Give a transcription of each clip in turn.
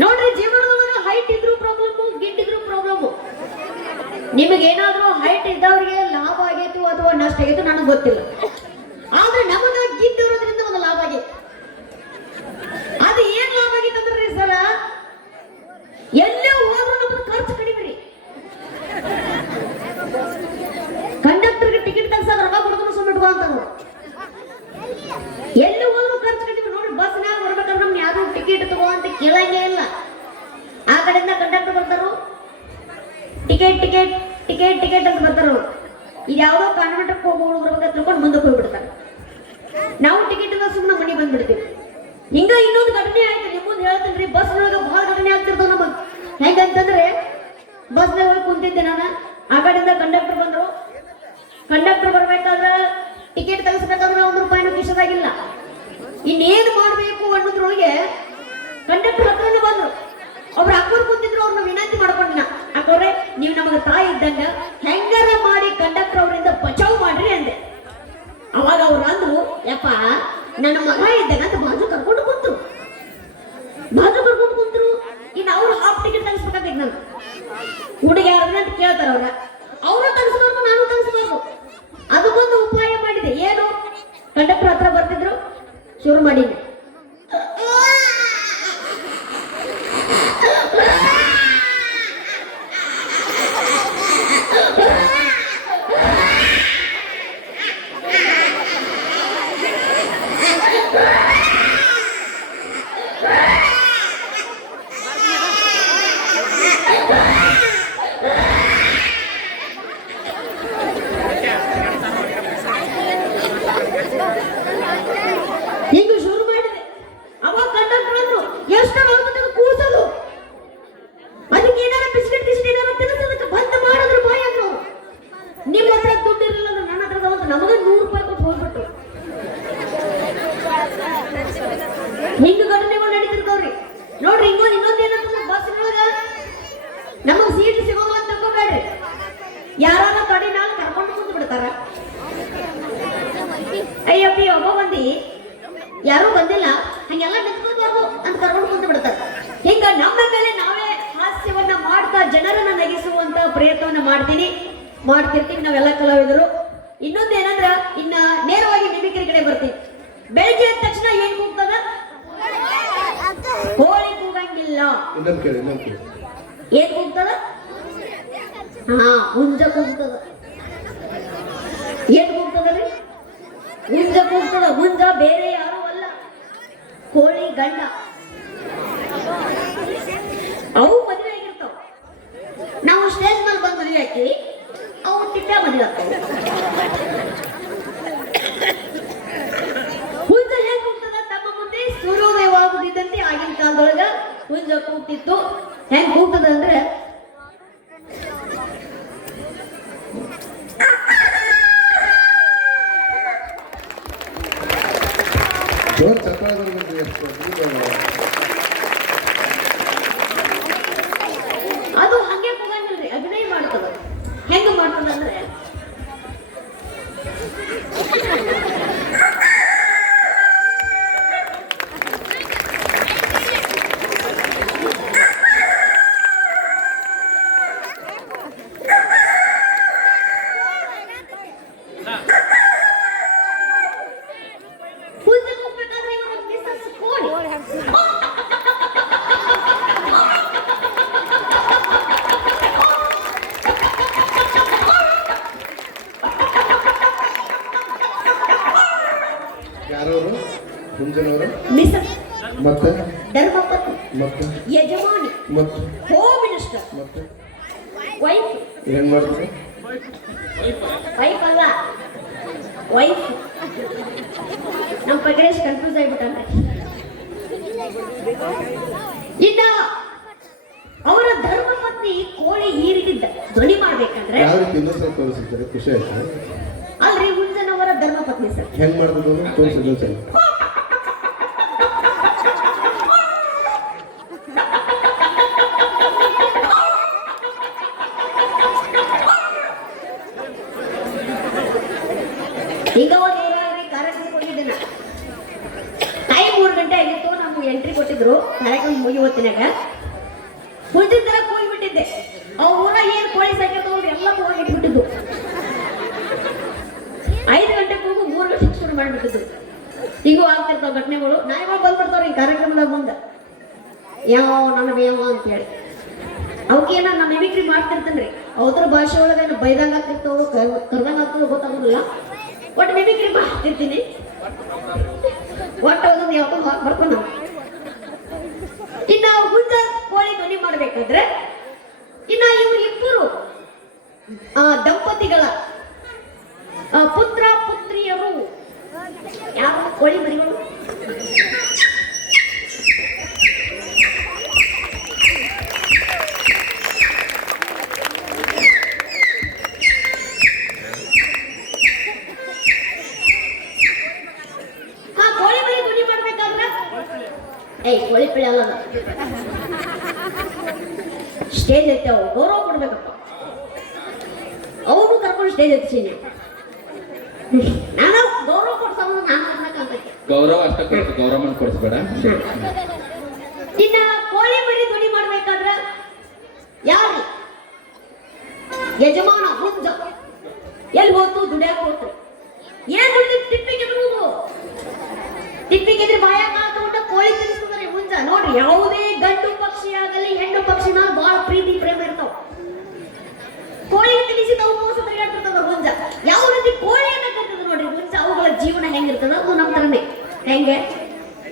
ನೋಡ್ರಿ ಜೀವನದವರು ಹೈಟ್ ಇದ್ರೂ ಪ್ರಾಬ್ಲಮ್ ಗಿಡ್ ಇದ್ರೂ ಪ್ರಾಬ್ಲಮ್ ನಿಮಗೆ ಏನಾದ್ರೂ ಹೈಟ್ ಇದ್ದವ್ರಿಗೆ ಲಾಭ ಆಗೈತು ಅಥವಾ ನಷ್ಟ ಆಗೈತು ನನಗೆ ಗೊತ್ತಿಲ್ಲ. ಆದ್ರೆ ನಮಗ ಗಿಡ್ ಇರೋದ್ರಿಂದ ಒಂದು ಲಾಭ ಆಗೈತಿ. ಅದು ಏನ್ ಲಾಭ ಆಗೈತೆ ಅಂದ್ರೆ ಸರ? ಎಲ್ಲೇ ಹೋದ್ರು ನಮ್ದು ಖರ್ಚು ಕಡಿಮೆ ರೀ. ಕಂಡಕ್ಟರ್ಗೆ ಟಿಕೆಟ್ ತೆಗ್ಸಾಗ ರೊಕ್ಕ ಸುಮ್ಮ ಸುಮ್ಮನೆ ಅಂತ ಎಲ್ಲಿ ಹೋದ್ರು ಖರ್ಚು ಕಡಿಮೆ. ನೋಡಿ ಬಸ್ನಾಗ ಬರ್ಬೇಕಾದ್ರೆ ನಮ್ಗೆ ಯಾರು ಟಿಕೆಟ್ ತಗೋ ಅಂತ ಕೇಳಂಗೇ ಇಲ್ಲ. ಕಡೆಯಿಂದ ಕಂಡಕ್ಟರ್ ಬರ್ತಾರು. ಟಿಕೆಟ್ ಟಿಕೆಟ್ ಟಿಕೆಟ್ ಟಿಕೆಟ್ ಅಂತ ಬರ್ತಾರು. ಇದು ಯಾವುದೋ ಕಾನ್ವೆಂಟಕ್ಕೆ ಹೋಗಿ ಬರ್ಬೇಕಂತ ತಿಳ್ಕೊಂಡು ಮುಂದಕ್ಕೆ ಹೋಗ್ಬಿಡ್ತಾರೆ. ನಾವು ಟಿಕೆಟ್ ಸುಮ್ಮನೆ ಮನೆ ಬಂದ್ಬಿಡ್ತೀವಿ. ಹಿಂಗ ಇನ್ನೊಂದು ಘಟನೆ ಆಯ್ತು, ನಿಮ್ ಮುಂದೆ ಹೇಳ್ತೀನಿ ರೀ ಬಸ್ ಒಳಗೆ ಬಹಳ ಘಟನೆ ಆಗ್ತಿರ್ತಾವ ನಮಗೆ. ಹೆಂಗಂತಂದ್ರೆ ಬಸ್ನಾಗ ಹೋಗಿ ಕುಂತಿದ್ದೆ ನಾನು. ಆ ಕಡೆಯಿಂದ ಕಂಡಕ್ಟರ್ ಬಂದರು. ಕಂಡಕ್ಟರ್ ಬರ್ಬೇಕಾದ್ರೆ ಟಿಕೆಟ್ ತೆಗಿಸ್ಬೇಕಾದ್ರೆ ಒಂದು ರೂಪಾಯಿನೂ ಕಿಶದಾಗಿಲ್ಲ ಇನ್ನೇನು ಮಾಡಬೇಕು ಅನ್ನೋದ್ರೊಳಗೆ ಕಂಡಕ್ಟರ್ ಹತ್ರನೇ ಬಂದ್ರು. ಒಬ್ರು ಅಕ್ಕವ್ರು ಕೂತಿದ್ರು, ಅವ್ರನ್ನ ವಿನಂತಿ ಮಾಡ್ಕೊಂಡಿನ ಅಕ್ಕವ್ರೆ ನೀವು ನಮಗೆ ತಾಯಿ ಇದ್ದಂಗ ಹೆಂಗಾರ ಮಾಡಿ ಕಂಡಕ್ಟರ್ ಅವರಿಂದ ಬಚಾವ್ ಮಾಡ್ರಿ ಅಂದೆ. ಅವಾಗ ಅವ್ರು ಅಂದ್ರು, ಯಪ್ಪ, ನನ್ನ ಮಗ ಇದ್ದಾಗ ಅಂತ ಬಾಜು ಕರ್ಕೊಂಡು ಬಂತು ಬಾಜು ಕರ್ಕೊಂಡು ಕುಂತ್ರು, ಇನ್ನು ಅವ್ರು ಹಾಫ್ ಟಿಕೆಟ್ ತೆಗಿಸ್ಬೇಕಾಗೈತೆ ನಾನು ಹುಡುಗ ಅಂತ ಕೇಳ್ತಾರ ಅವ್ರ. ಅವರು ತಗಿಸ್ಬೇಕು ನಾನು ತಗಿಸ್ಬೇಕು ಅದಕ್ಕೊಂದು ಉಪಾಯ ಮಾಡಿದೆ. ಏನು? ಕಂಡಕ್ಟರ್ ಹತ್ರ ಬರ್ತಿದ್ರು, ಶುರು ಮಾಡಿದ್ದೆ ಹಿಂಗ ಶುರು ಮಾಡಿದೆ ಅವಾಗ ಕಂಡಕ್ಟರ್ ಅಂದ್ರು ಎಷ್ಟು ಆಗುತ್ತೆ ಕೂಸಲು ಅದಕ್ಕೆ ಏನಾರ ಬಿಸ್ಕೆಟ್ ಗಿಸ್ಕೆಟ್ ಏನಾರ ತಿನ್ನಿಸೋದಕ್ಕೆ ಬಂದ್ ಮಾಡಿದ್ರು ಬಾಯ್ ಅಂದ್ರು ನಿಮ್ಮ ಹತ್ರ ದುಡ್ಡು ಇರಲಿಲ್ಲ ಅಂದ್ರೆ ನನ್ನ ಹತ್ರ ಅದಾವ ಅಂತ ನಮಗೆ ನೂರು ರೂಪಾಯಿ ಕೊಟ್ಟು ಹೋಗ್ಬಿಟ್ಟು ಹಿಂಗ ಘಟನೆಗಳು ನಡೀತಿರ್ತಾವ್ರಿ ನೋಡ್ರಿ ಇನ್ನೊಂದು ಇನ್ನೊಂದು ಏನಂತಂದ್ರೆ ಬಸ್ನೊಳಗ ನಮಗೆ ಸೀಟ್ ಸಿಗೋದು ಅಂತ ತಿಳ್ಕೊಬೇಡ್ರಿ ಯಾರಾರ ತಡಿ ಮ್ಯಾಲ ಕರ್ಕೊಂಡು ಕೂತು ಬಿಡ್ತಾರ ಅಯ್ಯಪ್ಪಿ ಒಬ್ಬ ಮಂದಿ ಯಾರೂ ಬಂದಿಲ್ಲ ಹಂಗೆಲ್ಲ ನಿಂತ್ಕೋಬಾರ್ದು ಅಂತ ಕರ್ಕೊಂಡು ಕುಂತು ಬಿಡ್ತಾರೆ ಹಿಂಗ ನಮ್ಮ ಮೇಲೆ ನಾವೇ ಹಾಸ್ಯವನ್ನ ಮಾಡ್ತಾ ಜನರನ್ನ ನಗಿಸುವಂತ ಪ್ರಯತ್ನವನ್ನ ಮಾಡ್ತೀನಿ ಮಾಡ್ತಿರ್ತೀವಿ ನಾವೆಲ್ಲ ಕಲಾವಿದರು ಇನ್ನೊಂದು ಏನಂದ್ರ ಇನ್ನ ನೇರವಾಗಿ ಮಿಮಿಕ್ರಿ ಕಡೆ ಬರ್ತೀವಿ ಬೆಳಿಗ್ಗೆ ಎದ್ದ ತಕ್ಷಣ ಏನ್ ಕೂಗ್ತದ ಕೋಳಿ ಕೂಗಂಗಿಲ್ಲ ಇನ್ನೊಂದು ಕೇಳಿ ಇನ್ನೊಂದು ಕೇಳಿ. ಏನ್ ಕೂಗ್ತದ ಹಾ, ಹುಂಜ ಕೂಗ್ತದ ಏನ್ ಕೂಗ್ತದ ರೀ ಹುಂಜ ಕೂಗ್ತದ ಹುಂಜ ಬೇರೆ ಯಾರು ಅಲ್ಲ. ಕೋಳಿ ಗಂಡ. ಅವು ಮದುವೆ ಆಗಿರ್ತಾವ. ನಾವು ಸ್ಟೇಜ್ ಮೇಲೆ ಬಂದು ಮದುವೆ ಹಾಕಿ ಅವು ತಿಟ್ಟ ಮದುವೆ ಆಗ್ತಾವೆ. ಹುಂಜ ಏನ್ ಕೂಗ್ತದ ತಮ್ಮ ಮುಂದೆ ಸೂರ್ಯೋದಯವಾಗುತ್ತಿದ್ದಂತೆ ಆಗಿನ ಕಾಲದೊಳಗ ಹುಂಜ ಕೂಗ್ತಿತ್ತು. ಹೆಂಗ್ ಕೂಗ್ತದ ಅಂದ್ರೆ? ಜೋರ್ ಚಪ್ಪಾಳೆ ಬರ್ಬೇಕು ಎಷ್ಟು ಇದು ಅದು ಹಂಗೆ ಕೂಗಂಗಿಲ್ರಿ ಅಭಿನಯ ಮಾಡ್ತದ ಹೆಂಗ ಮಾಡ್ತದ ಅಂದ್ರೆ ಹುಂಜ ಕೂಗ್ಬೇಕಾದ್ರೆ ಇವರು ಮಿಸ್ಸಸ್ ಕೋಳಿ ಯಾರವರು? ಹುಂಜನವರು ಮಿಸಸ್ ಮತ್ತೆ? ಧರ್ಮಪತ್ನಿ. ಮತ್ತೆ? ಯಜಮಾನಿ. ಮತ್ತೆ? ಹೋಮ್ ಮಿನಿಸ್ಟರ್ ಮತ್ತೆ? ವೈಫ್ ಏನ್ ಮಾಡ್ತಾರೆ? ವೈಫ್ ಅಲ್ಲ. ವೈಫ್ ನಮ್ಮ ಪಗಡೇಶ್ ಕನ್ಫ್ಯೂಸ್ ಆಗಿಬಿಟ್ಟಂತೆ ಇನ್ನ ಅವರ ಧರ್ಮಪತ್ನಿ ಕೋಳಿ ಈ ರೀತಿ ಧ್ವನಿ ಮಾಡ್ಬೇಕಂದ್ರೆ ಯಾವ ರೀತಿ ಖುಷಿ ಆಯ್ತು? ಹೆಂಗ್ ಮಾಡ್ಬೋದು ಟೈಮ್ ಮೂರು ಗಂಟೆ ಎಂಟ್ರಿ ಕೊಟ್ಟಿದ್ರು. ಕಾರ್ಯಕ್ರಮ ಮುಗಿ ಹೊತ್ತಿನಾಗ ಹುಂಜಿನ ತರ ಕೂಗಿ ಬಿಟ್ಟಿದ್ದೆ ಅವ್ ಊರಾಗ ಏನ್ ಕೋಳಿ ಸಾಕಿರ್ತಾವ ಎಲ್ಲ ಹೋಗಿ ಇಟ್ಬಿಟ್ಟಿದ್ದು ಐದು ಗಂಟೆ ಕೂಗು ಮೂರು ಗಂಟೆ ಹೀಗೂ ಆಗ್ತಿರ್ತಾವ ಘಟನೆಗಳು. ನಾಯಿಗಳು ಬಂದ್ಬಿಡ್ತಾವ್ರಿ ಈ ಕಾರ್ಯಕ್ರಮದಾಗ ಬಂದ? ಯಾವ ನನ್ನ ಯಾವ ಅಂತ ಹೇಳಿ. ಅವಕ್ಕೇನ ನಮ್ಮ ಮಿಮಿಕ್ರಿ ಮಾಡ್ತಿರ್ತೇನ್ರಿ. ಅವತರ ಭಾಷೆ ಒಳಗೆ ಬೈದಂಗ ಆಗ್ತಿರ್ತಾವ ಕರ್ದಂಗ ಆಗ್ತಾವ ಗೊತ್ತಾಗೋದಿಲ್ಲ. ಒಟ್ಟು ಮಿಮಿಕ್ರಿ ಮಾಡ್ತಿರ್ತೀನಿ. ಒಟ್ಟು ಅದೊಂದು ಯಾವತ್ತೋ ಬರ್ಕೊಂಡು ಇನ್ನ ಹುಂಜ ಕೋಳಿ ಧ್ವನಿ ಮಾಡ್ಬೇಕಾದ್ರೆ ಇನ್ನ ಇವ್ರು ಇಬ್ಬರು ಆ ದಂಪತಿಗಳ ಆ, ಪುತ್ರ ಪುತ್ರಿಯರು ಯಾರು ಕೋಳಿ ಮರಿಗಳು ಹಾ ಕೋಳಿ ಮರಿ ಧ್ವನಿ ಮಾಡ್ಬೇಕಾದ್ರೆ ಏಯ್ ಕೋಳಿ ಪಿಳಿ ಅಲ್ಲ ಅದು. ಸ್ಟೇಜ್ ಐತೆ ಅವು ಗೌರವ ಕೊಡ್ಬೇಕಪ್ಪ ಅವನು ಕರ್ಕೊಂಡು ಸ್ಟೇಜ್ ಹಚ್ಚಿನಿ ನಾನು ಗೌರವ ಕೊಡ್ಸೋ ನಾನು ಅನ್ನಕ್ಕಂತೈತೆ ಗೌರವ ಅಷ್ಟ ಕೊಡಿಸ್ಬೇಡ. ಇನ್ನ ಕೋಳಿ ಮರಿ ಧ್ವನಿ ಮಾಡ್ಬೇಕಾದ್ರ ಯಾರು ಯಜಮಾನ, ಹುಂಜ. ಎಲ್ಲಿ ಹೋತು ದುಡ್ಯಾಕ ಹೋತು ಏನ್ ದುಡ್ದು ತಿಪ್ಪಿಗೆ ಬಿಡುವುದು ತಿಪ್ಪಿಗೆ ಬಾಯಾಗ ಹಾಕೊಂಡು ಕೋಳಿ ತಿನ್ನಿಸ್ತಾರೆ ಹುಂಜ. ನೋಡ್ರಿ, ಯಾವುದೇ ಗಂಡು ಪಕ್ಷಿ ಆಗಲಿ, ಹೆಣ್ಣು ಪಕ್ಷಿ ಮೇಲೆ ಬಹಳ ಪ್ರೀತಿ, ಪ್ರೇಮ ಇರ್ತಾವ. ಕೋಳಿ ತಿನ್ನಿಸಿ ನಾವು ಮೋಸ ತಿರುಗಾಡ್ತಿರ್ತಾವ ಹುಂಜ. ಯಾವ ರೀತಿ ಕೋಳಿ ಕಟ್ಟದ ನೋಡ್ರಿ ಹುಂಜ? ಅವುಗಳ ಜೀವನ ಹೆಂಗಿರ್ತದ? ಅದು ನಮ್ಮ ತರನೇ ಹೆಂಗೆ?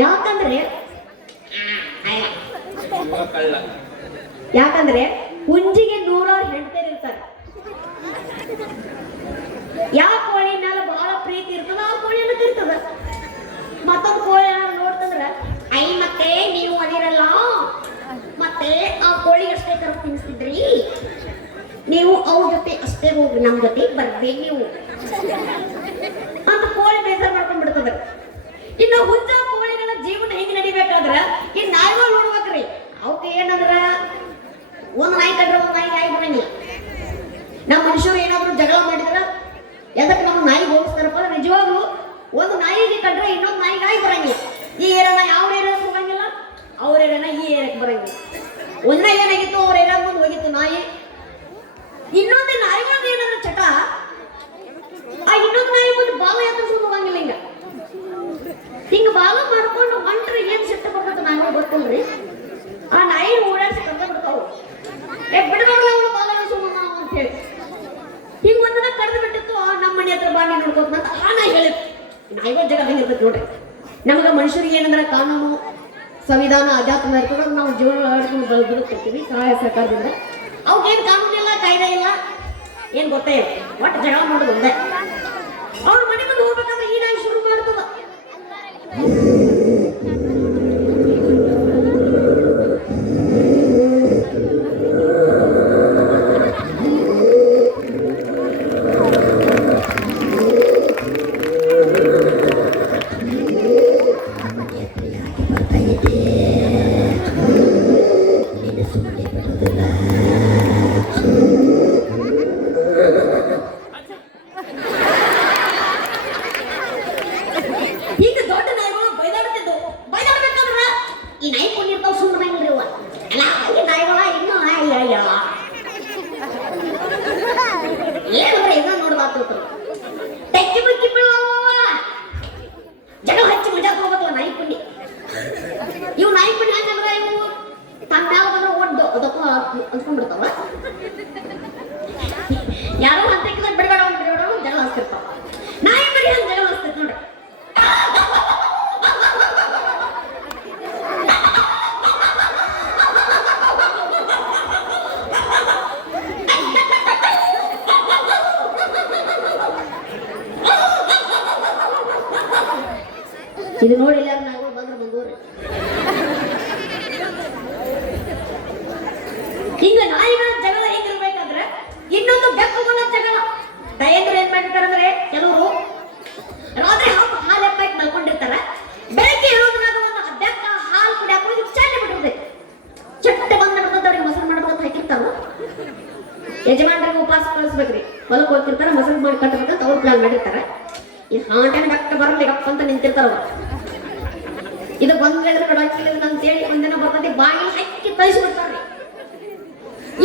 ಯಾಕಂದ್ರೆ ಕಳ್ಳ ಯಾಕಂದ್ರೆ ಹುಂಜಿಗೆ ನೂರಾರು ಹೆಣ್ತೇರು ಇರ್ತಾರೆ ಯಾವ ಕೋಳಿ ಮೇಲೆ ಬಹಳ ಪ್ರೀತಿ ಇರ್ತದ ಆ ಕೋಳಿಯನ್ನು ತಿರ್ತದ ಮತ್ತೊಂದು ಕೋಳಿ ಏನಾದ್ರು ನೋಡ್ತಂದ್ರ ಐ ಮತ್ತೆ ನೀವು ಅದಿರಲ್ಲ ಮತ್ತೆ ಆ ಕೋಳಿ ಅಷ್ಟೇ ಕರ್ ತಿನ್ನಿಸ್ತಿದ್ರಿ ನೀವು ಅವ್ರ ಜೊತೆ ಅಷ್ಟೇ ಹೋಗಿ ನಮ್ಮ ಜೊತೆ ಬರ್ಬೇಕು ನೀವು ಅಂತ ಕೋಳಿ ಬೇಜಾರ್ ಮಾಡ್ಕೊಂಡ್ ಬಿಡ್ತದ ಹುಂಜ ಕೋಳಿಗಳ ಜೀವನ ಹೆಂಗ್ ನಡಿಬೇಕಾದ್ರ? ಈ ನಾಯಿಗಳು ನೋಡ್ಬೇಕ್ರಿ. ಅವಕ್ಕೆ ಏನಂದ್ರ, ಒಂದ್ ನಾಯಿ ಕಂಡ್ರೆ ಒಂದ್ ನಾಯಿ ನಾಯಿ ಬರಂಗಿಲ್ಲ ನಮ್ಮ ಮನುಷ್ಯರು ಏನಾದ್ರು ಜಗಳ ಮಾಡಿದ್ರ ಎದಕ್ಕೆ ನಮ್ಮ ನಾಯಿ ಹೋಗಿಸ್ತಾರಪ್ಪ? ಅಂದ್ರೆ ನಿಜವಾಗ್ಲೂ ಒಂದು ನಾಯಿಗೆ ಕಂಡ್ರೆ ಇನ್ನೊಂದು ನಾಯಿ ನಾಯಿ ಬರಂಗಿಲ್ಲ? ಈ ಏರಿಯಾನ ಯಾವ ಏರಿಯಾ ಸಿಗಂಗಿಲ್ಲ? ಅವ್ರ ಏರಿಯಾನ ಈ ಏರಿಯಾಕ್ ಬರಂಗಿಲ್ಲ. ಒಂದ ಏನಾಗಿತ್ತು? ಅವ್ರ ಏರಿಯಾಗ ಹೋಗಿತ್ತು ನಾಯಿ ಇನ್ನೊಂದು ನಾಯಿಗಳದ್ದು ಏನಾದ್ರು ಚಟ ಆ ಇನ್ನೊಂದು ನಾಯಿ ಮುಂದೆ ಬಾಲ ಎತ್ತರಿಸ್ಕೊಂಡು ಹೋಗಂಗಿಲ್ಲ ಹಿಂಗ ಹಿಂಗ ಬಾಲ ಮಾಡ್ಕೊಂಡು ಹೊಂಟ್ರೆ ಏನ್ ಸಿಟ್ಟು ಬರ್ತದೆ ನಾಯಿ ಗೊತ್ತಿಲ್ರಿ ಆ ನಾಯಿ ಓಡಾಡ್ಸಿ ಕರ್ದ ಬಿಡ್ತಾವು ಏ ಬಿಡಬಾರ್ದು ಅವನು ಬಾಲ ಸುಮ್ಮ ಅಂತ ಹೇಳಿ ಹಿಂಗ ಒಂದನ ಕಡ್ದು ಬಿಟ್ಟಿತ್ತು ಆ ನಮ್ಮ ಮನೆ ಹತ್ರ ಬಾಂಡಿ ನೋಡ್ಕೋತ ಅಂತ ಆ ನಾಯಿ ಹೇಳಿತ್ತು ನಾಯಿಗಳ ಜಗ ಹೆಂಗಿರ್ತೈತಿ ನೋಡ್ರಿ. ನಮಗೆ ಮನುಷ್ಯರಿಗೆ ಏನಂದ್ರೆ ಕಾನೂನು, ಸಂವಿಧಾನ, ಅಧ್ಯಾತ್ಮ ಇರ್ತದೆ ನಾವು ಜೀವನ ಆಡ್ಕೊಂಡು ಬ- ಬದುಕ್ತಿರ್ತೀವಿ, ಸಹಾಯ ಸರ್ಕಾರದಿಂದ ಅವ್ಗೇನು ಕಾನೂನು ಇಲ್ಲ, ಕಾಯ್ದೆ ಇಲ್ಲ, ಏನು ಗೊತ್ತೇ ಇಲ್ಲ. ಒಟ್ಟು ಜಗಳ ಮಾಡೋದು ಒಂದೇ. ಅವ್ರ ಮನೆ ಮುಂದೆ ಹೋಗ್ಬೇಕಾದ್ರೆ ಈ ನಾಯಿ ಶುರು ಮಾಡ್ತದ ಈಗ ದೊಡ್ಡ ನಾಯಿಗಳು ಬೈದಾಡ್ತಿದ್ದು ಬೈದಾಡ್ಬೇಕಂದ್ರ ಈ ನಾಯಿ ಕೊಂಡಿರ್ತಾವ ಸುಮ್ಮನೆ ಹೆಂಗ್ರಿ ಅವ ಅಲ್ಲ ಈ ನಾಯಿಗಳ ಇನ್ನೂ ನಾಯಿ ಅಯ್ಯ ಏನಂದ್ರೆ ಇನ್ನೂ ನೋಡ್ಬಾರ್ದು ಟೆಕ್ಕಿ ಬಿಕ್ಕಿ ಬೀಳೋವ ಜಗಳ ಹಚ್ಚಿ ಮಜಾ ತಗೋಬೇಕಲ್ಲ ನಾಯಿ ಪುಂಡಿ ಇವು ನಾಯಿ ಪುಂಡಿ ಹೆಂಗಂದ್ರೆ ಇವು ತಮ್ಮ ಮ್ಯಾಲ ಬಂದ್ರೆ ಒಡ್ಡು ಅದಕ್ಕೂ ಅನ್ಸ್ಕೊಂಡ್ಬಿಡ್ತಾವ ಯಾರೋ ಹಂತಕ್ಕಿದ ಬಿಡಬೇಡ ಅವ್ನು ಬಿಡಬೇಡ ಅವ್ನು ಜಗಳ ಹಚ್ತಿರ್ತಾವ ನಾಯಿ ಬರೀ ಹಂಗೆ ಜಗಳ ಹಚ್ತೈತೆ ನೋಡ್ರಿ ಇದು ನೋಡಿಲ್ಲ ನಾವು ಬಂದ್ರೆ ಬಂದೂರಿ ಹಿಂಗ ನಾಯಿಗಳ ಜಗಳ ಹೆಂಗಿರ್ಬೇಕಾದ್ರೆ ಯಜಮಾನರಿಗೆ ಉಪವಾಸ ಕಳಿಸ್ಬೇಕ್ರಿ ಹೊಲಕ್ಕೆ ಹೋಗ್ತಿರ್ತಾರೆ ಮಸರು ಮಾಡಿ ಕಟ್ಟಬೇಕಂತ ಅವ್ರು ಪ್ಲಾನ್ ಮಾಡಿರ್ತಾರೆ ಈ ಹಾಂಟೆನ ಡಕ್ಕ ಬರಲಿ ಡಕ್ಕ ಅಂತ ನಿಂತಿರ್ತಾರ ಅವ್ರು ಇದು ಬಂದ್ರೆ ಕೊಡಾಕಿಲ್ಲ ಅಂತೇಳಿ ಒಂದಿನ ಬರ್ತದೆ ಬಾಗಿಲು ಹಕ್ಕಿ ಕಳಿಸ್ಬಿಡ್ತಾರೆ.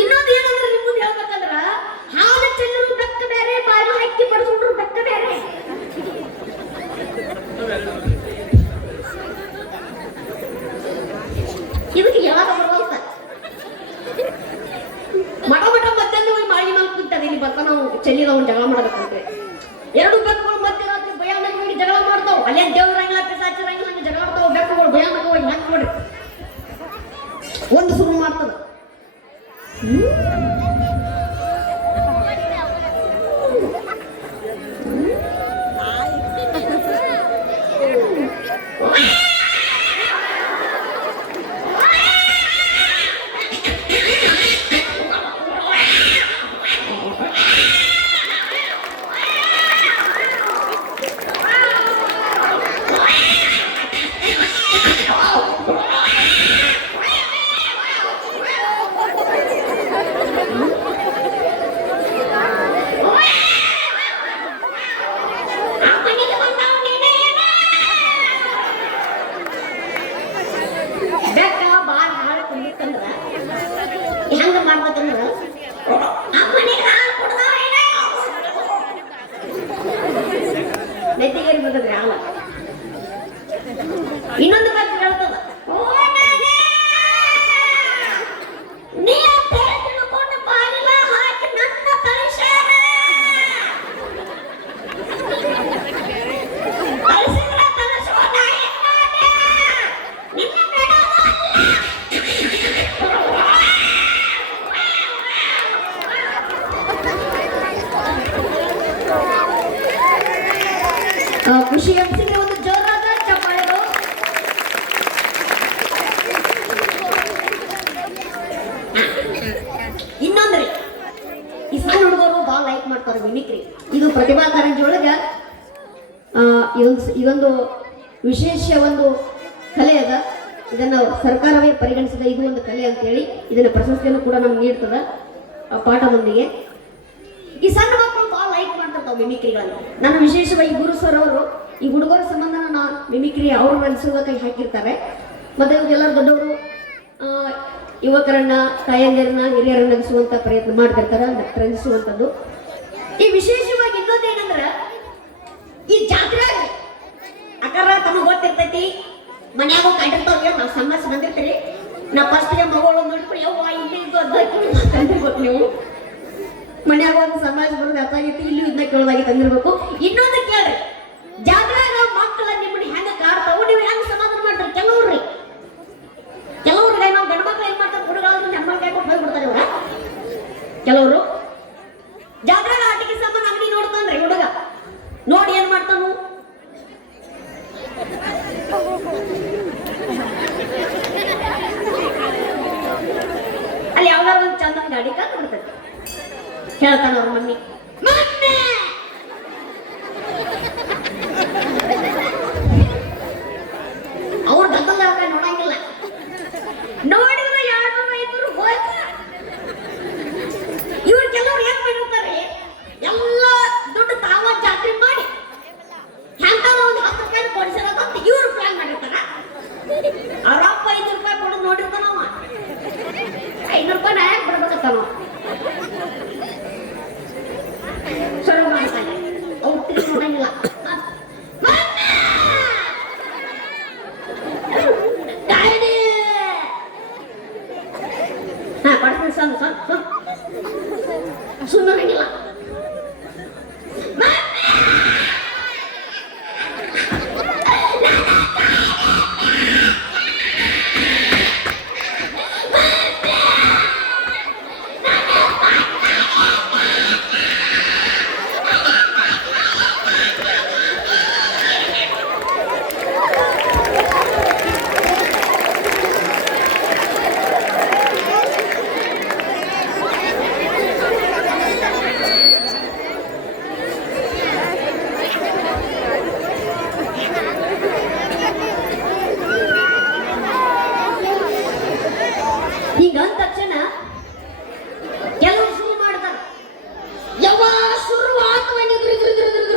ಇನ್ನೊಂದು ಏನಂದ್ರೆ ಮುಂದೆ ಹೇಳ್ಬೇಕಂದ್ರ, ಹಾಲು ಚೆಲ್ಲರು ಬೆಕ್ಕ ಬೇರೆ ಬಾಗಿಲು ಹಕ್ಕಿ ಬಡಿಸ್ಕೊಂಡ್ರು ಬೆಕ್ಕ ಬೇರೆ. ಇದಕ್ಕೆ ಯಾವಾಗ ಮಠ ಮಠ ಮಧ್ಯಾಹ್ನ ಹೋಗಿ ಮಾಳಿ ಮೇಲೆ ಕೂತದೆ, ಇಲ್ಲಿ ಬರ್ತಾ ನಾವು ಚೆಲ್ಲಿದವ್ ಜಗಳ ಮಾಡಬೇಕಂತೆ. ಎರಡು ಬೆಕ್ಕಗಳು ಮತ್ತೆ ಭಯ ಜಗಳ ಮಾಡ್ತಾವ. ಅಲ್ಲೇ ದೇವ್ರಂಗಿಲ್ಲ ಪಿಸಾಚಿರಂಗಿಲ್ಲ ಹಂಗೆ ಜಗಳ ಆಡ್ತಾವ ಬೆಕ್ಕುಗಳು ಭಯಾನಕವಾಗಿ ಹಾಕಿ ನೋಡ್ರಿ ಒಂದು ಶುರು ಮಾಡ್ತದ ಬೆಕ್ಕ ಬಾಳ ಹಾಳು ಕುಂದಿತ್ತಂದ್ರ ಹೆಂಗ ಮಾಡ್ಬೇಕಂದ್ರ ನೆತ್ತಿಗೇರಿ ಬರ್ತದ್ರಿ ಹಾಲ ಇನ್ನೊಂದು ಬಗ್ಗೆ ಹೇಳ್ತದ ನೀವು ತೆರೆ ತಿಳ್ಕೊಂಡು ಬಾಗಿಲ ಹಾಕಿ ನನ್ನ ಪರಿಸರ ಪರಿಸರ ತಲುಸುವ ನಾಯಿ ನಾನೇ. ನಿನ್ನ ಬಿಡೋಲ್ಲ. ಆ, ಖುಷಿ ಅನ್ಸಿದ್ರೆ ಒಂದು ಜೋರಾದ ಚಪ್ಪಾಳೆಗಳು ಇನ್ನೊಂದ್ರಿ ಈ ಸಣ್ಣ ಹುಡುಗರು ಭಾಳ ಲೈಕ್ ಮಾಡ್ತಾರೆ ಮಿಮಿಕ್ರಿ ಇದು ಪ್ರತಿಭಾ ಕಾರಂಜಿ ಒಳಗೆ ಇದೊಂದು ವಿಶೇಷ ಒಂದು ಕಲೆ ಅದ. ಇದನ್ನು ಸರ್ಕಾರವೇ ಪರಿಗಣಿಸಿದ ಇದು ಒಂದು ಕಲೆ ಅಂತೇಳಿ ಇದನ್ನ ಪ್ರಶಸ್ತಿಯನ್ನು ಕೂಡ ನಮ್ಗೆ ನೀಡ್ತದ ಪಾಠದೊಂದಿಗೆ. ಈ ಸಣ್ಣ ಮಕ್ಕಳು ಭಾಳ ಲೈಕ್ ಮಾಡ್ತಿರ್ತಾವೆ ಮಿಮಿಕ್ರಿಗಳನ್ನು ನಾನು ವಿಶೇಷವಾಗಿ ಗುರು ಸರ್ ಅವರು, ಈ ಹುಡುಗರ ಸಂಬಂಧ ನಾ ಮಿಮಿಕ್ರಿ ಅವ್ರು ಕೈ ಹಾಕಿರ್ತಾರೆ. ಮತ್ತೆ ಇವರೆಲ್ಲರೂ ದೊಡ್ಡವರು ಯುವಕರನ್ನ, ತಾಯಂದಿರನ್ನ, ಹಿರಿಯರನ್ನ ನಗಿಸುವಂತ ಪ್ರಯತ್ನ ಮಾಡ್ತಿರ್ತಾರೆ ರಂಜಿಸುವಂಥದ್ದು ಈ ವಿಶೇಷವಾಗಿ ಇನ್ನೊಂದು ಏನಂದ್ರ, ಈ ಜಾತ್ರೆ ಅಕರ ತಮಗೆ ಗೊತ್ತಿರ್ತೈತಿ, ಮನ್ಯಾಗ ಕಂಡಿರ್ತಾವ ನಾವು ಸಮಸ್ಯೆ ಬಂದಿರ್ತೀರಿ. ನಾ ಫಸ್ಟ್ಗೆ ಮಗಳು ನೋಡ್ಬಿಟ್ಟು ಯವ್ವ ಇಲ್ಲಿ ಗೊತ್ತು ನೀವು. ಮನ್ಯಾಗ ಒಂದು ಸಮಾಜ ಬರೋದು ಅರ್ಥಾಗಿತ್ತು ಇಲ್ಲಿ ಇದನ್ನ ಕೇಳೋದಾಗಿ ತಂದಿರ್ಬೇಕು. ಇನ್ನೊಂದು ಕೇಳ್ರಿ ಜಾತ್ರೆಗ ಮಕ್ಕಳ ನಿಮ್ಮನ್ನ ಹೆಂಗ ಕಾಡ್ತಾವು, ನೀವು ಹೆಂಗ ಸಮಾಧಾನ ಮಾಡ್ರಿ ಕೆಲವ್ರಿ ಕೆಲವ್ರಿಗೆ ನಾವು ಗಂಡು ಮಕ್ಳು ಏನ್ ಮಾಡ್ತಾರೆ, ಹುಡುಗರು ಹೆಣ್ಮಕ್ಳು ಕೊಟ್ಟು ಹೋಗ್ಬಿಡ್ತಾರೆ ಇವ್ರ? ಕೆಲವರು ಜಾತ್ರೆಗ ಆಟಿಕೆ ಸಾಮಾನು ಅಂಗಡಿ ನೋಡ್ತಾನ್ರಿ ಹುಡುಗ ನೋಡಿ ಏನ್ ಮಾಡ್ತಾನು ಅಲ್ಲಿ ಯಾವ್ದಾರ ಒಂದು ಚಂದನ್ ಗಾಡಿ ಕಾತ್ ಬಿಡ್ತೈತಿ ಹೇಳ್ತಾನ ಅವ್ರ ಮಮ್ಮಿ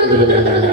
Gracias.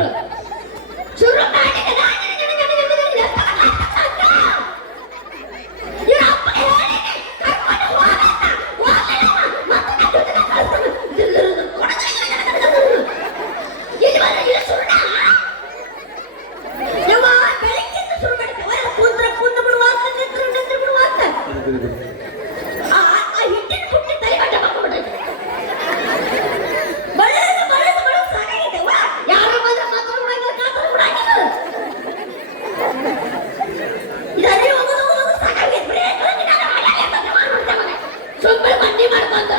ಸುಮ್ಮನೆ ಮಂಡಿ ಮಾಡ್ಕೊಂಡು.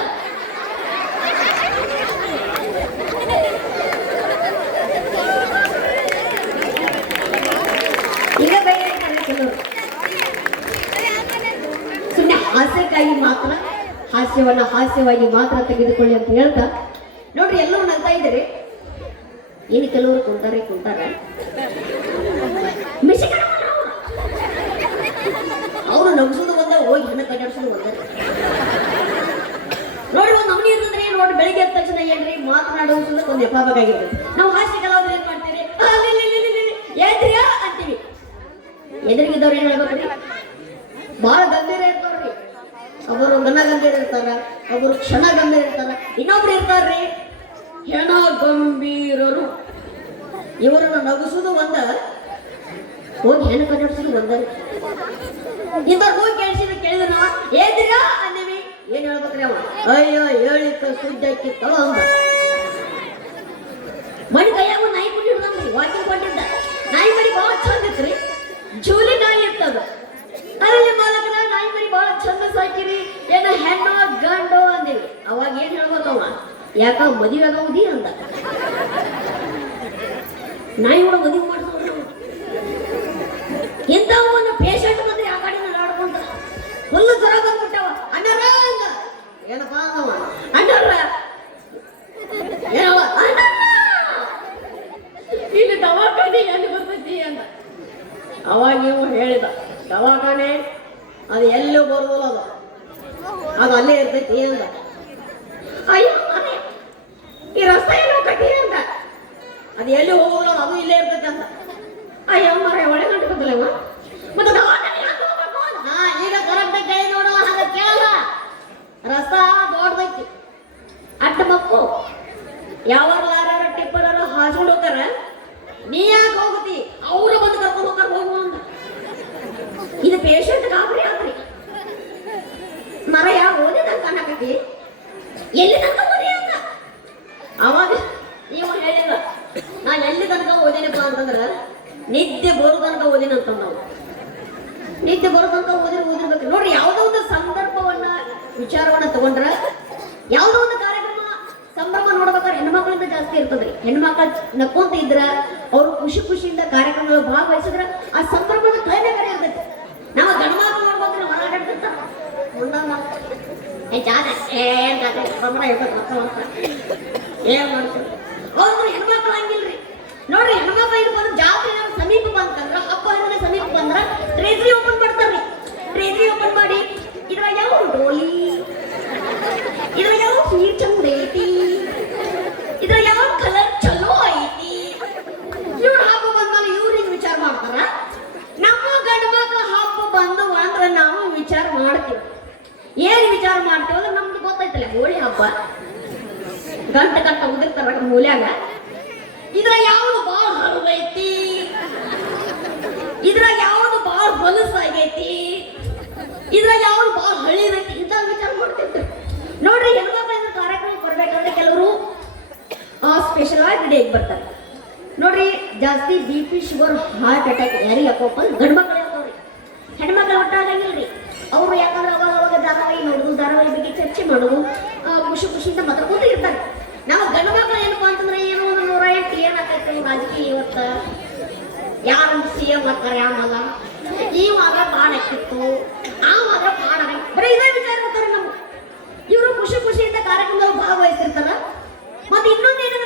ಈಗ ಬೈತಾರೆ ಸುಮ್ಮನೆ ಹಾಸ್ಯಕ್ಕಾಗಿ ಮಾತ್ರ, ಹಾಸ್ಯವನ್ನು ಹಾಸ್ಯವಾಗಿ ಮಾತ್ರ ತೆಗೆದುಕೊಳ್ಳಿ ಅಂತ ಹೇಳ್ತಾ, ನೋಡ್ರಿ, ಎಲ್ಲರೂ ಅಂತ ಇದ್ದೀರಿ. ಏನು ಕೆಲವರು ಕುಂತಾರೆ ಕುಂತಾರೆ. ಅವರು ನಗಿಸೋದು ಒಂದ, ಹೋಗಿ ಹಣ ಕಟ್ಟಾಡ್ಸೋದು ಒಂದ. ನೋಡಿ, ಒಂದು ನಮ್ನಿ ಇರ್ತಂದ್ರೆ ನೋಡಿ, ಬೆಳಿಗ್ಗೆ ಎದ್ದ ತಕ್ಷಣ ಏನ್ರಿ? ಮಾತನಾಡುವಂತ ಒಂದು ಯಥಾಭಾಗಿರ್ತದೆ ನಾವು ಹಾಸ್ಯ ಕಲಾವಿದ್ರು ಏನ್ ಮಾಡ್ತೀರಿ? ಏನ್ರಿಯಾ ಅಂತೀವಿ. ಎದುರಿಗಿದ್ದವ್ರು ಏನ್ ಹೇಳ್ಬೇಕ್ರಿ? ಬಹಳ ಗಂಭೀರ ಇರ್ತಾವ್ರಿ ಒಬ್ಬರು ಘನ ಗಂಭೀರ ಇರ್ತಾರ, ಒಬ್ಬರು ಕ್ಷಣ ಗಂಭೀರ ಇರ್ತಾರ. ಇನ್ನೊಬ್ರು ಇರ್ತಾರ್ರಿ. ಹೆಣ ಗಂಭೀರರು. ಇವರನ್ನು ನಗಿಸೋದು ಒಂದ ಹೋಗಿ ಹೆಣ್ಣು ಕನ್ನಡಿಸೋದು ಒಂದ. ಇಂಥವ್ರು ಹೋಗಿ ಕೇಳಿಸಿದ ಕೇಳಿದ್ರ ನಾವು ಏದಿರಾ ಅಂದೇವಿ ಏನ್ ಹೇಳ್ಬೇಕ್ರಿ ಅವ ಅಯ್ಯೋ ಹೇಳಿಕ ಸುದ್ದಕ್ಕೆ ತಳ ಅಂದ ಮಡಿ ಕೈಯಾಗ ನಾಯಿ ಕುಂಡಿ ಹಿಡ್ದಂಗ್ರಿ ವಾಕಿಂಗ್ ಕೊಟ್ಟಿದ್ದ ನಾಯಿ ಮರಿ ಬಹಳ ಚಂದ ಇತ್ರಿ ಜೂಲಿ ನಾಯಿ ಇರ್ತದ ಅಲ್ಲಿ ಮಾಲಕರ ನಾಯಿ ಮರಿ ಬಹಳ ಚಂದ ಸಾಕಿರಿ. ಏನ ಹೆಣ್ಣು ಗಂಡು ಅಂದಿರಿ. ಅವಾಗ ಏನ್ ಹೇಳ್ಬೇಕವ ಯಾಕ ಮದುವೆ ಆಗೌದಿ ಅಂದ. ನಾಯಿ ಕೂಡ ಮದುವೆ ಮಾಡ್ಸೋದು ಇಂಥ ಒಂದು ಪೇಷಂಟ್ ಬಂದ್ರೆ ಆ ಕಡೆ ನಡಾಡ್ಕೊಂಡ ಫುಲ್ ಜ್ವರ ಬಂದ್ಬಿಟ್ಟವ ಅಣ್ಣರ ಅಂದ ಏನಪ್ಪ ಅಂದವ ಅಣ್ಣರ ಏನವ ಅಣ್ಣರ ಇಲ್ಲಿ ದವಾಖಾನೆ ಎಲ್ಲಿ ಬರ್ತೈತಿ ಅಂತ ಅವಾಗ ಇವ ಹೇಳಿದ ದವಾಖಾನೆ ಅದು ಎಲ್ಲೂ ಬರೋದಿಲ್ಲ ಅದು ಅದು ಅಲ್ಲೇ ಇರ್ತೈತಿ ಅಂದ ಅಯ್ಯೋ ಮನೆ ಈ ರಸ್ತೆ ಎಲ್ಲ ಹೋಗ್ತೈತಿ ಅಂತ ಅದು ಎಲ್ಲಿ ಹೋಗೋದಿಲ್ಲ ಅದು ಇಲ್ಲೇ ಇರ್ತೈತಿ ಅಂತ ಅಯ್ಯೋ ಮರ ಒಳಗೆ ಗಂಟುಕೊತಲ್ಲವ ಮತ್ತೆ ದವಾಖಾನೆ ಯಾಕ್ ಹೋಗ್ಬೇಕು ಅಂತ? ಹಾ ಈಗ ಕರೆಕ್ಟ್ ಕೇಳಿ ನೋಡುವ ಹಾಗ ಕೇಳಲ್ಲ ರಸ್ತಾ ದೊಡ್ಡದೈತಿ ಅಡ್ಡ ಯಾವಾಗ ಯಾವ ಲಾರ ಟಿಪ್ಪರ ಹಾಸ್ಕೊಂಡು ಹೋಗ್ತಾರ? ನೀ ಯಾಕೆ ಹೋಗುತ್ತಿ ಅವರು ಬಂದು ಕರ್ಕೊಂಡು ಹೋಗ್ತಾರ, ಹೋಗು ಇದು ಪೇಷಂಟ್ ಗಾಬರಿ ಆಗ್ರಿ ಮರ ಯಾವ ಓದಿದ ಕಾಣಕತ್ತಿ? ಎಲ್ಲಿ ತನಕ ಓದಿ ಅಂತ ಅವಾಗ ನೀವು ಹೇಳಿದ ನಾನು ಎಲ್ಲಿ ತನಕ ಓದಿನಪ್ಪ ಅಂತಂದ್ರ, ನಿದ್ದೆ ಬರೋ ತನಕ ಓದಿನ ಅಂತ ನಾವು. ನಿದ್ದೆ ಬರೋ ತನಕ ಓದಿನ ಓದಿರ್ಬೇಕು. ನೋಡ್ರಿ, ಯಾವುದೋ ಒಂದು ಸಂದರ್ಭವನ್ನ, ವಿಚಾರವನ್ನ ತಗೊಂಡ್ರ, ಯಾವುದೋ ಒಂದು ಕಾರ್ಯಕ್ರಮ ಸಂಭ್ರಮ ನೋಡ್ಬೇಕಾದ್ರೆ ಹೆಣ್ಮಕ್ಳಿಂದ ಜಾಸ್ತಿ ಇರ್ತದ್ರಿ ಹೆಣ್ಮಕ್ಳು ನಕ್ಕೊಂತ ಇದ್ರ ಅವ್ರು ಖುಷಿ ಖುಷಿಯಿಂದ ಕಾರ್ಯಕ್ರಮಗಳು ಭಾಗವಹಿಸಿದ್ರ ಆ ಸಂಭ್ರಮದ ಕಳೆನೇ ಕಡೆ ಇರ್ತೈತಿ ನಾವು ಗಣಮಕ್ಳು ನೋಡ್ಬೇಕಾದ್ರೆ ಹೊರಗಾಡ್ತಿರ್ತಾರ ಮುಂದಾಗ ಏ ಜಾಗ ಏ ಜಾಗ ಸಂಭ್ರಮ ಮಕ್ಕಳು ಅಂತ. ಏನ್ ಮಾಡ್ತೀವಿ ಹೆಣ್ಮಕ್ಳು ಹಂಗಿಲ್ರಿ. ನೋಡ್ರಿ, ಹೆಣ್ಮಕ್ಳು ಇರ್ಬೋದು, ಜಾತ್ರೆ ಸಮೀಪ ಬಂತಂದ್ರ, ಅಪ್ಪ ಏನಾದ್ರು ಸಮೀಪ ಬಂದ್ರ ಟ್ರೇಜರಿ ಓಪನ್ ಮಾಡ್ತಾರ್ರಿ. ಟ್ರೇಜರಿ ಓಪನ್ ಮಾಡಿ ಇದ್ರಾಗ ಯಾವ ಡೋಲಿ? ಇದ್ರಾಗ ಯಾವ ಸ್ವೀಟ್ ಚಂದ ಕಲರ್ ಚಲೋ ಐತಿ. ಇವ್ರ ಹಬ್ಬ ಬಂದ್ಮೇಲೆ ಇವ್ರು ವಿಚಾರ ಮಾಡ್ತಾರ? ನಮ್ಮ ಗಂಡ ಮಕ್ಳ ಹಬ್ಬ ಬಂದು ಅಂದ್ರೆ ನಾವು ವಿಚಾರ ಮಾಡ್ತೀವಿ. ಏನ್ ವಿಚಾರ ಮಾಡ್ತೀವಿ ಅಂದ್ರೆ ನಮ್ದು ಗೊತ್ತೈತಲ್ಲ ಹೋಳಿ ಹಬ್ಬ. ಗಂಟ ಗಂಟ ಉದಿರ್ತಾರ ಮೂಲ್ಯಾಗ. ಇದ್ರ ಯಾವ್ದು ಬಾಳ ಹರಿದೈತಿ ಇದ್ರಾಗ ಯಾವ್ದು ಬಾಳ ಬಲಸಾಗೈತಿ ಇದ್ರಾಗ ಯಾವ್ದು ಬಾಳ ಹಳಿದೈತಿ ಇಂಥ ವಿಚಾರ ಮಾಡ್ತಿರ್ತಾರೆ ನೋಡ್ರಿ ಹೆಣ್ಮಕ್ಳಿಂದ ಕಾರ್ಯಕ್ರಮ ಬರ್ಬೇಕಂದ್ರೆ ಕೆಲವರು ಸ್ಪೆಷಲ್ ಆಗಿ ರೆಡಿಯಾಗಿ ಬರ್ತಾರೆ ನೋಡ್ರಿ, ಜಾಸ್ತಿ B P sugar heart attack ಯಾರಿಗೆ ಯಾಕಪ್ಪ ಅಂದ್ರೆ ಮಕ್ಳು ಹಾಕೋರಿ ಹೆಣ್ಮಕ್ಳು ಒಟ್ಟಾಗಂಗಿಲ್ರಿ ಅವರು ಯಾಕಂದ್ರೆ ಅವಾಗ ಅವಾಗ ಧಾರಾವಾಹಿ ನೋಡುದು, ಧಾರಾವಾಹಿ ಬಗ್ಗೆ ಚರ್ಚೆ ಮಾಡೋದು ಖುಷಿ ಖುಷಿಯಿಂದ ಮಾತಾಡ್ಕೊಂತ ಇರ್ತಾರೆ. ನಾವು ಗಂಡು ಮಕ್ಳು ಏನಪ್ಪಾ ಅಂತಂದ್ರೆ ಏನೋ ಒಂದು ನೂರ ಎಂಟು ಏನಾಗ್ತೈತೆ ರಾಜಕೀಯ ಇವತ್ತ? ಯಾರು ಸಿ ಎಂ ಆಗ್ತಾರೆ ಯಾವಾಗ ಈವಾಗ ಬಾಣ ಹಾಕಿತ್ತು ಆಗ್ತಿತ್ತು ಆ ಮಾತ್ರ ಪಾಡ ಬರೀ ಇದೇ ವಿಚಾರ ಮಾಡ್ತಾರೆ ನಮ್ಗೆ. ಇವರು ಖುಷಿ ಖುಷಿಯಿಂದ ಕಾರ್ಯಕ್ರಮದಲ್ಲಿ ಭಾಗವಹಿಸಿರ್ತಾರ. ಮತ್ತೆ ಇನ್ನೊಂದು ಏನಂದ್ರೆ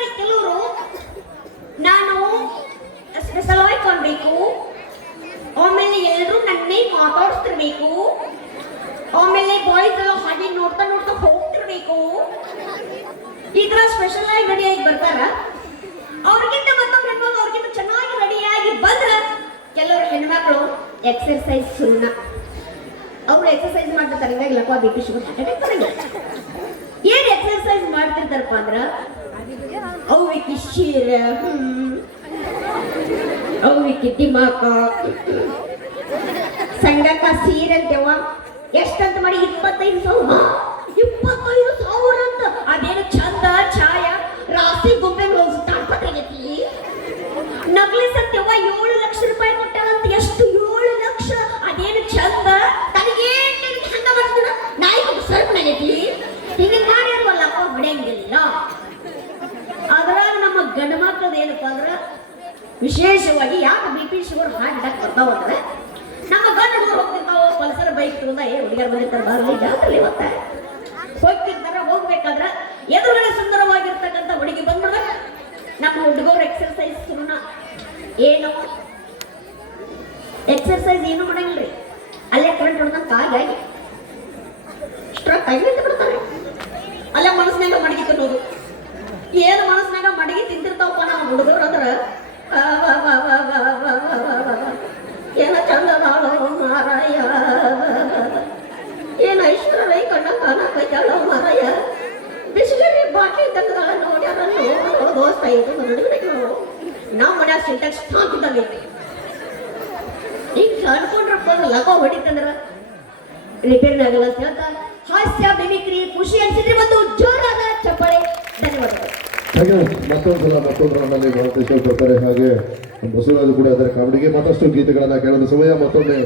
ನಾನು ಸ್ಪೆಷಲ್ ಕಾಣ್ಬೇಕು ಆಮೇಲೆ ಎಲ್ಲರೂ ನನ್ನೇ ಮಾತಾಡಿಸ್ತಿರ್ಬೇಕು. ಆಮೇಲೆ ಬಾಯ್ಸ್ ಎಲ್ಲ ಹಾಗೆ ನೋಡ್ತಾ ನೋಡ್ತಾ ಹೋಗ್ತಿರ್ಬೇಕು. ಈ ತರ ಸ್ಪೆಷಲ್ ಆಗಿ ರೆಡಿಯಾಗಿ ಬರ್ತಾರ? ಅವ್ರಿಗಿಂತ ಮತ್ತೊಬ್ಬ ಹೆಣ್ಮಕ್ಳು ಅವ್ರಿಗಿಂತ ಚೆನ್ನಾಗಿ ರೆಡಿಯಾಗಿ ಬಂದ್ರ ಕೆಲವರು ಹೆಣ್ಮಕ್ಳು ಎಕ್ಸರ್ಸೈಸ್ ಸುಣ್ಣ ಅವ್ರು ಎಕ್ಸರ್ಸೈಸ್ ಮಾಡ್ತಿರ್ತಾರೆ ಹಿಂಗಾಗಿ ಲಕ್ವ ಬಿ ಪಿ ಶುಗರ್ ಏನ್ ಎಕ್ಸರ್ಸೈಸ್ ಮಾಡ್ತಿರ್ತಾರಪ್ಪ ಅಂದ್ರ ಅವಿಕಿ ಶೀರ ಅವಿಕಿ ದಿಮಾಕ ಸೀರೆ ಅಂತೇವ ಎಷ್ಟಂತ ಮಾಡಿ ಇಪ್ಪತ್ತೈದು ಸಾವಿರ ಇಪ್ಪತ್ತೈದು ಸಾವಿರ ಅಂತ ಅದೇನು ಚಂದ ಛಾಯ ವಿಶೇಷವಾಗಿ ಯಾಕೆ B P sugar heart attack ಬರ್ತಾವ ಅಂದ್ರೆ ನಮ್ಮ ಗಂಡು ಹೋಗ್ತಿರ್ತಾವ, ಪಲ್ಸರ್ ಬೈಕ್ ತಗೊಂಡ ಏ ಹುಡುಗರು ಬಂದಿರ್ತಾರೆ ಬಾರ್ಲಿ ಜಾತ್ರೆ ಇವತ್ತ? ಹೋಗ್ತಿರ್ತಾರ, ಹೋಗ್ಬೇಕಾದ್ರೆ ಎದುರುಗಡೆ ಸುಂದರವಾಗಿರ್ತಕ್ಕಂಥ ಹುಡುಗಿ ಬಂದ್ಬಿಡ್ದ ನಮ್ಮ ಹುಡುಗರು ಎಕ್ಸರ್ಸೈಸ್ ಶುರುನ. ಏನು? ಎಕ್ಸರ್ಸೈಸ್ ಏನು ಮಾಡಂಗಿಲ್ರಿ. ಅಲ್ಲೇ ಕರೆಂಟ್ ಹೊಡೆದ ಕಾಗಾಗಿ ಸ್ಟ್ರಕ್ ಆಗಿ ಬಿಡ್ತಾರೆ. ಅಲ್ಲೇ ಮನಸ್ಸಿನಾಗ ಮಡಗಿ ತಿನ್ನೋದು. ಏನು ಮನಸ್ಸಿನಾಗ ಮಡಗಿ ತಿಂತಿರ್ತಾವಪ್ಪ ನಮ್ಮ ಹುಡುಗರು ಅಂದ್ರ ಏನ ಚಂದ ಏನ ಕಣ್ಣ ನೋಡ್ಯಾರ ಈಗ ಲಗ ಹಾಸ್ಯ, ಮಿಮಿಕ್ರಿ, ಖುಷಿ ಅನ್ಸಿದ್ರೆ ಒಂದು ಜೋರಾದ ಚಪ್ಪಳೆ. ಧನ್ಯವಾದಗಳು. ಹಾಗೆ ಮತ್ತೊಂದು ಸಲ ಮತ್ತೊಂದು ನಮ್ಮಲ್ಲಿ ಬರ್ತಾರೆ ಹಾಗೆ ಬಸವರಾಜು ಕೂಡ ಅದರ ಕಾಮಿಡಿಗೆ ಮತ್ತಷ್ಟು ಗೀತೆಗಳನ್ನ ಕೇಳಲು ಸಮಯ ಮತ್ತೊಮ್ಮೆ